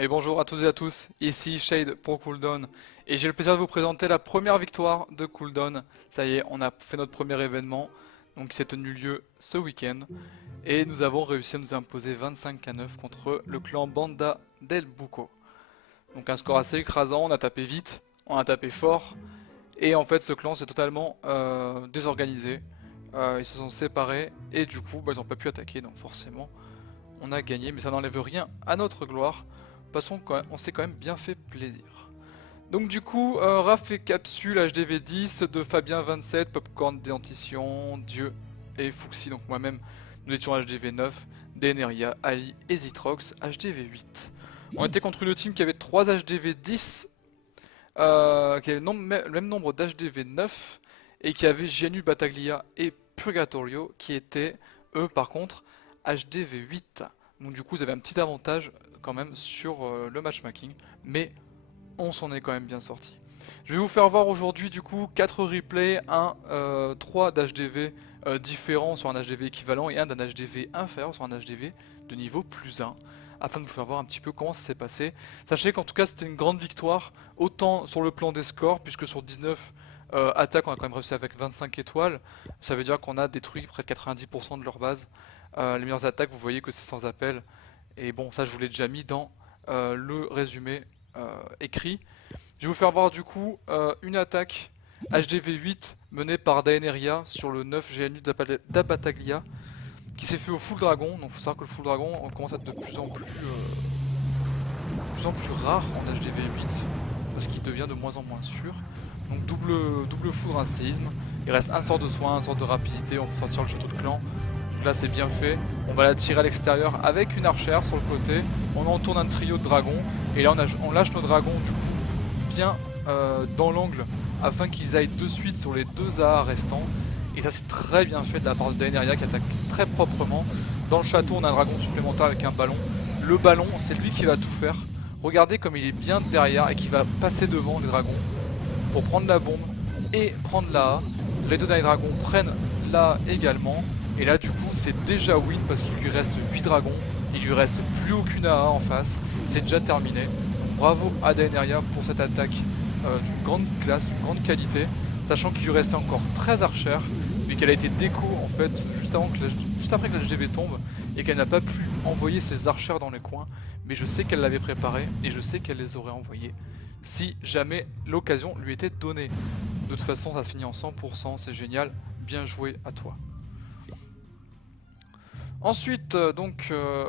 Et bonjour à toutes et à tous, ici Shade pour Cooldown et j'ai le plaisir de vous présenter la première victoire de Cooldown. Ça y est, on a fait notre premier événement, donc qui s'est tenu lieu ce week-end et nous avons réussi à nous imposer 25 à 9 contre le clan Banda del Buco. Donc un score assez écrasant, on a tapé vite, on a tapé fort et en fait ce clan s'est totalement désorganisé. Ils se sont séparés et du coup ils n'ont pas pu attaquer, donc forcément on a gagné, mais ça n'enlève rien à notre gloire. Parce qu'on s'est quand même bien fait plaisir. Donc du coup, Raph et Capsule HDV 10 de Fabien 27, Popcorn Déantition, Dieu et Fuxi, donc moi-même, nous étions HDV 9, Deneria, Ali et Zitrox HDV 8. On était contre une team qui avait 3 HDV 10, qui avait le même nombre d'HDV 9, et qui avait Genu, Battaglia et Purgatorio, qui étaient, eux par contre, HDV 8. Donc du coup, vous avez un petit avantage quand même sur le matchmaking, mais on s'en est quand même bien sorti. Je vais vous faire voir aujourd'hui du coup 4 replays, 3 d'HDV différents sur un HDV équivalent et un d'un HDV inférieur sur un HDV de niveau plus 1, afin de vous faire voir un petit peu comment ça s'est passé. Sachez qu'en tout cas c'était une grande victoire, autant sur le plan des scores, puisque sur 19 attaques on a quand même réussi avec 25 étoiles, ça veut dire qu'on a détruit près de 90% de leur base. Les meilleures attaques, vous voyez que c'est sans appel. Et bon, ça je vous l'ai déjà mis dans le résumé écrit. Je vais vous faire voir du coup une attaque HDV 8 menée par Daenerys sur le 9 GNU d'Abataglia qui s'est fait au full dragon. Donc il faut savoir que le full dragon on commence à être de plus en plus rare en HDV 8 parce qu'il devient de moins en moins sûr. Donc double foudre, un séisme. Il reste un sort de soin, un sort de rapidité, on fait sortir le château de clan. Donc là c'est bien fait, on va la tirer à l'extérieur avec une archère sur le côté, on entourne un trio de dragons et là on lâche nos dragons du coup bien dans l'angle afin qu'ils aillent de suite sur les 2 AA restants. Et ça c'est très bien fait de la part de Daenerys qui attaque très proprement. Dans le château on a un dragon supplémentaire avec un ballon. Le ballon c'est lui qui va tout faire. Regardez comme il est bien derrière et qui va passer devant les dragons pour prendre la bombe et prendre la A. Les 2 derniers dragons prennent la A également. Et là du coup c'est déjà win parce qu'il lui reste 8 dragons, il lui reste plus aucune AA en face, c'est déjà terminé. Donc, bravo à Daenerys pour cette attaque d'une grande classe, d'une grande qualité, sachant qu'il lui restait encore 13 archères, mais qu'elle a été déco en fait juste après que la HDV tombe et qu'elle n'a pas pu envoyer ses archères dans les coins, mais je sais qu'elle l'avait préparé et je sais qu'elle les aurait envoyées si jamais l'occasion lui était donnée. De toute façon ça finit en 100%, c'est génial, bien joué à toi. Ensuite,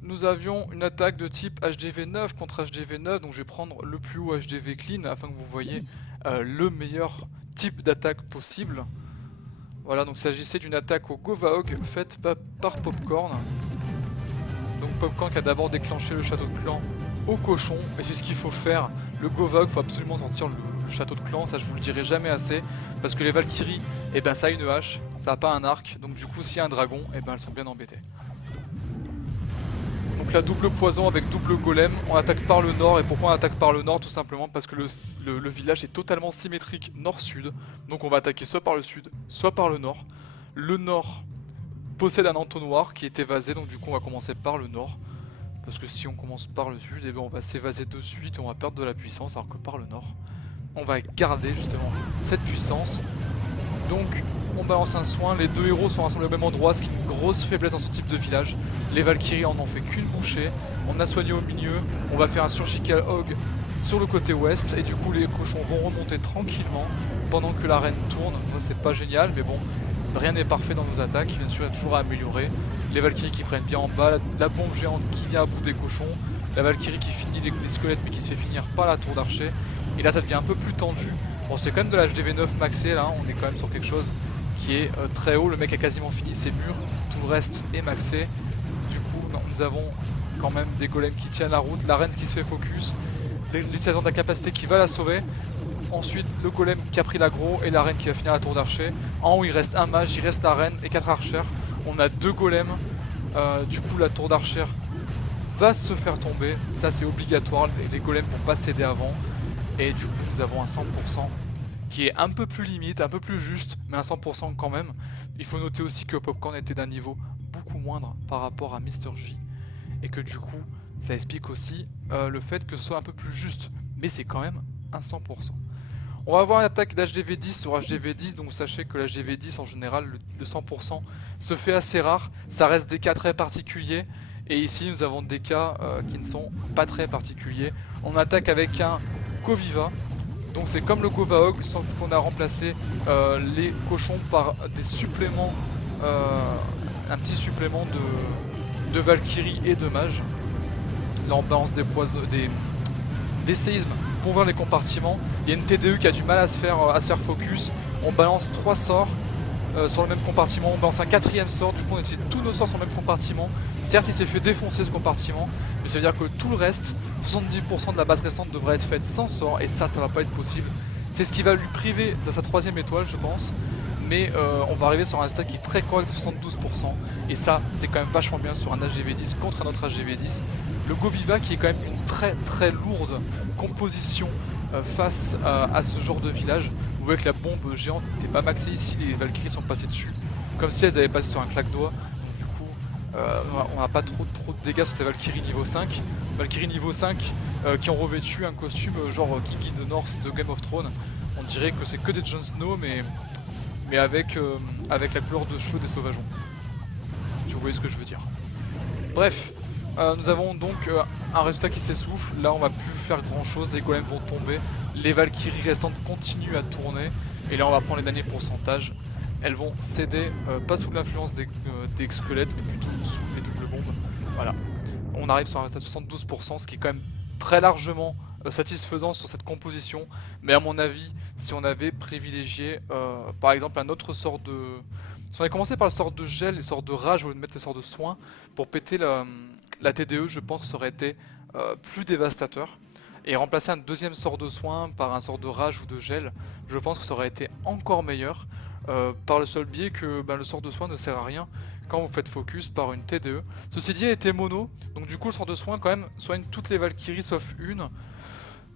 nous avions une attaque de type HDV 9 contre HDV 9, donc je vais prendre le plus haut HDV clean afin que vous voyez le meilleur type d'attaque possible. Voilà, donc il s'agissait d'une attaque au Govaog faite par Popcorn. Donc Popcorn qui a d'abord déclenché le château de clan au cochon, et c'est ce qu'il faut faire. Le Govaog, il faut absolument sortir le château de clan, ça je vous le dirai jamais assez, parce que les Valkyries, eh ben, ça a une hache, ça a pas un arc, donc du coup s'il y a un dragon, eh ben, elles sont bien embêtées. Donc la double poison avec double golem, on attaque par le nord, et pourquoi on attaque par le nord? Tout simplement parce que le village est totalement symétrique nord-sud, donc on va attaquer soit par le sud, soit par le nord. Le nord possède un entonnoir qui est évasé, donc du coup on va commencer par le nord. Parce que si on commence par le sud, eh ben on va s'évaser de suite et on va perdre de la puissance, alors que par le nord, on va garder justement cette puissance. Donc on balance un soin, les 2 héros sont rassemblés au même endroit, ce qui est une grosse faiblesse dans ce type de village. Les Valkyries en ont fait qu'une bouchée, on a soigné au milieu, on va faire un surgical hog sur le côté ouest, et du coup les cochons vont remonter tranquillement pendant que la reine tourne. C'est pas génial, mais bon, rien n'est parfait dans nos attaques, bien sûr il y a toujours à améliorer. Les Valkyries qui prennent bien en bas, la bombe géante qui vient à bout des cochons, la Valkyrie qui finit les squelettes mais qui se fait finir par la tour d'archer. Et là ça devient un peu plus tendu. Bon, c'est quand même de la HDV 9 maxé là, on est quand même sur quelque chose qui est très haut. Le mec a quasiment fini ses murs, tout le reste est maxé. Du coup nous avons quand même des golems qui tiennent la route, la reine qui se fait focus, l'utilisation de la capacité qui va la sauver. Ensuite le golem qui a pris l'aggro et la reine qui va finir la tour d'archer. En haut il reste un mage, il reste la reine et 4 archères. On a 2 golems, du coup la tour d'archer va se faire tomber, ça c'est obligatoire, les golems vont pas céder avant. Et du coup nous avons un 100% qui est un peu plus limite, un peu plus juste, mais un 100% quand même. Il faut noter aussi que Popcorn était d'un niveau beaucoup moindre par rapport à Mr. J. Et que du coup ça explique aussi le fait que ce soit un peu plus juste, mais c'est quand même un 100%. On va avoir une attaque d'HDV10 sur HDV10, donc sachez que l'HDV10 en général, le 100% se fait assez rare, ça reste des cas très particuliers, et ici nous avons des cas qui ne sont pas très particuliers. On attaque avec un Koviva, donc c'est comme le Govaog, sauf qu'on a remplacé les cochons par des suppléments, un petit supplément de Valkyrie et de Mage. Là on balance des séismes pour voir les compartiments. Il y a une TDE qui a du mal à se faire focus. On balance 3 sorts sur le même compartiment. On balance un 4ème sort. Du coup, on utilise tous nos sorts sur le même compartiment. Certes, il s'est fait défoncer ce compartiment, mais ça veut dire que tout le reste, 70% de la base restante devrait être faite sans sort. Et ça va pas être possible. C'est ce qui va lui priver de sa 3ème étoile, je pense. Mais on va arriver sur un résultat qui est très correct, 72%. Et ça, c'est quand même vachement bien sur un HGV10 contre un autre HGV10. Le Goviva qui est quand même une très très lourde composition face à ce genre de village. Vous voyez que la bombe géante n'était pas maxée ici, les Valkyries sont passées dessus comme si elles avaient passé sur un claque-doigt. Du coup, on n'a pas trop de dégâts sur ces Valkyries niveau 5. Valkyries niveau 5 qui ont revêtu un costume genre King de North de Game of Thrones. On dirait que c'est que des Jon Snow mais avec la couleur de cheveux des sauvageons. Si vous voyez ce que je veux dire. Bref. Nous avons donc un résultat qui s'essouffle. Là on va plus faire grand chose, les golems vont tomber, les Valkyries restantes continuent à tourner, et là on va prendre les derniers pourcentages. Elles vont céder, pas sous l'influence des squelettes, mais plutôt sous les doubles bombes. Voilà, on arrive sur un résultat de 72%, ce qui est quand même très largement satisfaisant sur cette composition. Mais à mon avis, si on avait privilégié par exemple un autre sort de... Si on avait commencé par le sort de gel, les sorts de rage au lieu de mettre les sorts de soin pour péter la TDE, je pense que ça aurait été plus dévastateur. Et remplacer un deuxième sort de soin par un sort de rage ou de gel, je pense que ça aurait été encore meilleur. Par le seul biais que le sort de soin ne sert à rien quand vous faites focus par une TDE. Ceci dit, elle était mono, donc du coup le sort de soin quand même soigne toutes les Valkyries sauf une.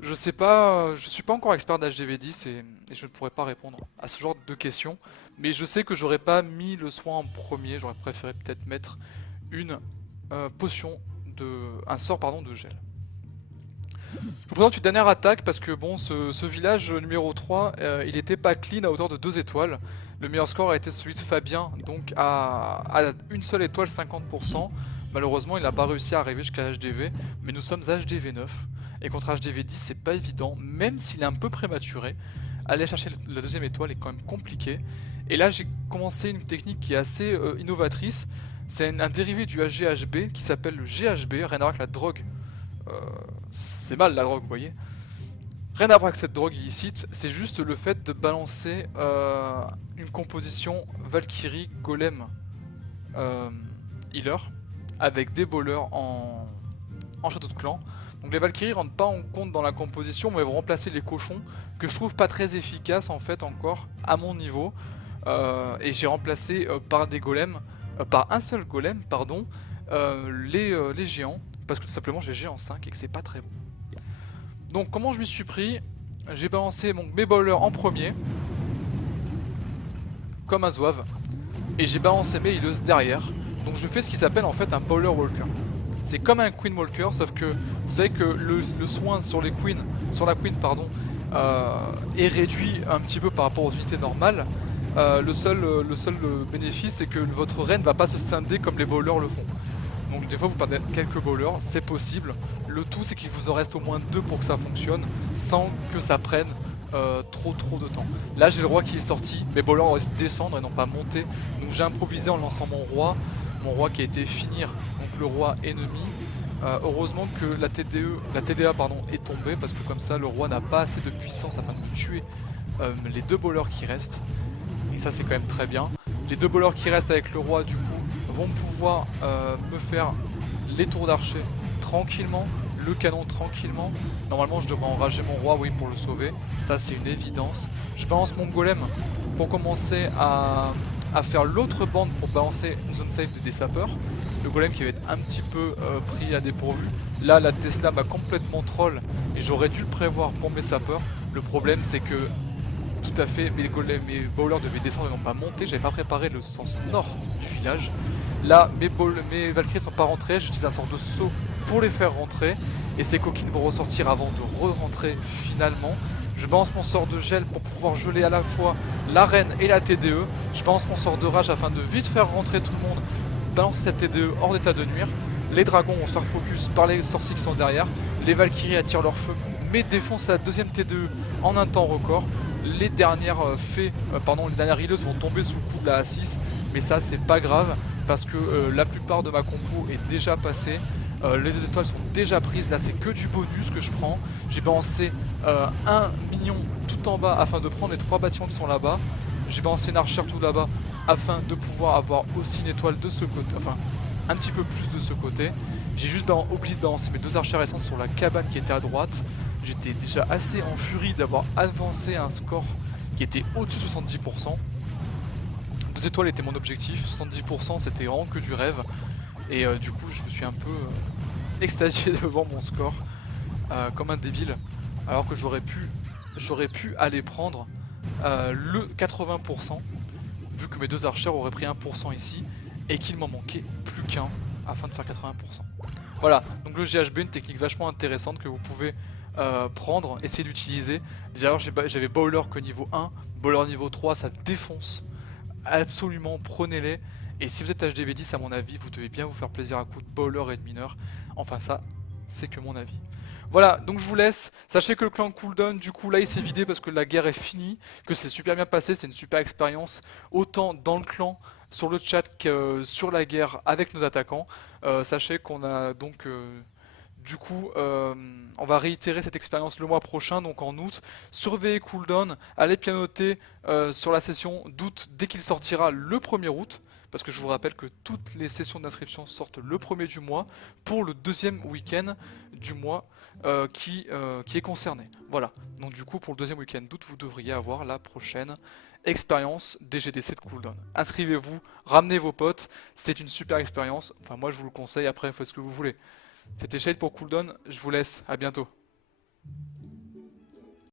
Je sais pas, je suis pas encore expert d'HGV10 et je ne pourrais pas répondre à ce genre de questions. Mais je sais que j'aurais pas mis le soin en premier, j'aurais préféré peut-être mettre une un sort de gel. Je vous présente une dernière attaque parce que bon, ce village numéro 3, il était pas clean à hauteur de 2 étoiles. Le meilleur score a été celui de Fabien, donc à une seule étoile 50%. Malheureusement, il n'a pas réussi à arriver jusqu'à HDV, mais nous sommes HDV 9. Et contre HDV 10, c'est pas évident, même s'il est un peu prématuré. Aller chercher la deuxième étoile est quand même compliqué. Et là, j'ai commencé une technique qui est assez innovatrice. C'est un dérivé du HGHB qui s'appelle le GHB, rien à voir avec la drogue. C'est mal la drogue, vous voyez. Rien à voir avec cette drogue illicite, c'est juste le fait de balancer une composition Valkyrie Golem Healer avec des bowlers en château de clan. Donc les Valkyries rentrent pas en compte dans la composition, mais vont remplacer les cochons que je trouve pas très efficaces en fait encore à mon niveau. Et j'ai remplacé par des golems, par un seul golem, pardon, les géants, parce que tout simplement j'ai géant 5 et que c'est pas très bon. Donc comment je m'y suis pris? J'ai balancé mes bowlers en premier, comme un zouave, et j'ai balancé mes healeuses derrière. Donc je fais ce qui s'appelle en fait un bowler walker. C'est comme un queen walker, sauf que vous savez que le soin sur la queen est réduit un petit peu par rapport aux unités normales. Le seul bénéfice, c'est que votre reine ne va pas se scinder comme les bowlers le font. Donc des fois vous perdez quelques bowlers, c'est possible. Le tout c'est qu'il vous en reste au moins 2 pour que ça fonctionne, sans que ça prenne trop de temps. Là j'ai le roi qui est sorti, mes bowlers auraient dû descendre et non pas monter. Donc j'ai improvisé en lançant mon roi qui a été finir, donc le roi ennemi. Heureusement que la TDA est tombée, parce que comme ça le roi n'a pas assez de puissance afin de tuer les 2 bowlers qui restent. Et ça c'est quand même très bien. Les 2 bowlers qui restent avec le roi du coup vont pouvoir me faire les tours d'archer tranquillement, le canon tranquillement. Normalement je devrais enrager mon roi, oui, pour le sauver. Ça c'est une évidence. Je balance mon golem pour commencer à faire l'autre bande pour balancer une zone safe des sapeurs. Le golem qui va être un petit peu pris à dépourvu. Là la Tesla m'a complètement troll et j'aurais dû le prévoir pour mes sapeurs. Le problème c'est que tout à fait, mes bowlers devaient descendre et non pas monter. J'avais pas préparé le sens nord du village. Là mes Valkyries sont pas rentrées, j'utilise un sort de saut pour les faire rentrer. Et ces coquines vont ressortir avant de re-rentrer finalement. Je balance mon sort de gel pour pouvoir geler à la fois la reine et la TDE. Je balance mon sort de rage afin de vite faire rentrer tout le monde, balancer cette TDE hors d'état de nuire. Les dragons vont se faire focus par les sorciers qui sont derrière. Les Valkyries attirent leur feu mais défoncent la deuxième TDE en un temps record. Les dernières les dernières healeuses vont tomber sous le coup de la A6, mais ça c'est pas grave parce que la plupart de ma compo est déjà passée. Les 2 étoiles sont déjà prises, là c'est que du bonus que je prends. J'ai balancé un minion tout en bas afin de prendre les 3 bâtiments qui sont là-bas. J'ai balancé une archère tout là-bas afin de pouvoir avoir aussi une étoile de ce côté, enfin un petit peu plus de ce côté. J'ai juste oublié de balancer mes 2 archères récentes sur la cabane qui était à droite. J'étais déjà assez en furie d'avoir avancé un score qui était au-dessus de 70%. 2 étoiles était mon objectif, 70% c'était vraiment que du rêve. Et du coup je me suis un peu extasié devant mon score comme un débile. Alors que j'aurais pu aller prendre le 80%, vu que mes 2 archères auraient pris 1% ici, et qu'il m'en manquait plus qu'un afin de faire 80%. Voilà, donc le GHB, une technique vachement intéressante que vous pouvez prendre, essayer d'utiliser. D'ailleurs j'avais Bowler que niveau 1, Bowler niveau 3 ça défonce. Absolument, prenez-les. Et si vous êtes HDV10 à mon avis, vous devez bien vous faire plaisir à coup de Bowler et de mineur. Enfin ça, c'est que mon avis. Voilà, donc je vous laisse. Sachez que le clan cooldown, du coup là il s'est vidé parce que la guerre est finie, que c'est super bien passé, c'est une super expérience, autant dans le clan, sur le chat que sur la guerre avec nos attaquants. Sachez qu'on a donc du coup, on va réitérer cette expérience le mois prochain, donc en août. Surveillez Cooldown, allez pianoter sur la session d'août dès qu'il sortira le 1er août. Parce que je vous rappelle que toutes les sessions d'inscription sortent le 1er du mois pour le deuxième week-end du mois qui est concerné. Voilà, donc du coup pour le deuxième week-end d'août, vous devriez avoir la prochaine expérience des GDC de Cooldown. Inscrivez-vous, ramenez vos potes, c'est une super expérience. Enfin moi je vous le conseille, après faites ce que vous voulez. C'était Shade pour Cooldown, je vous laisse, à bientôt.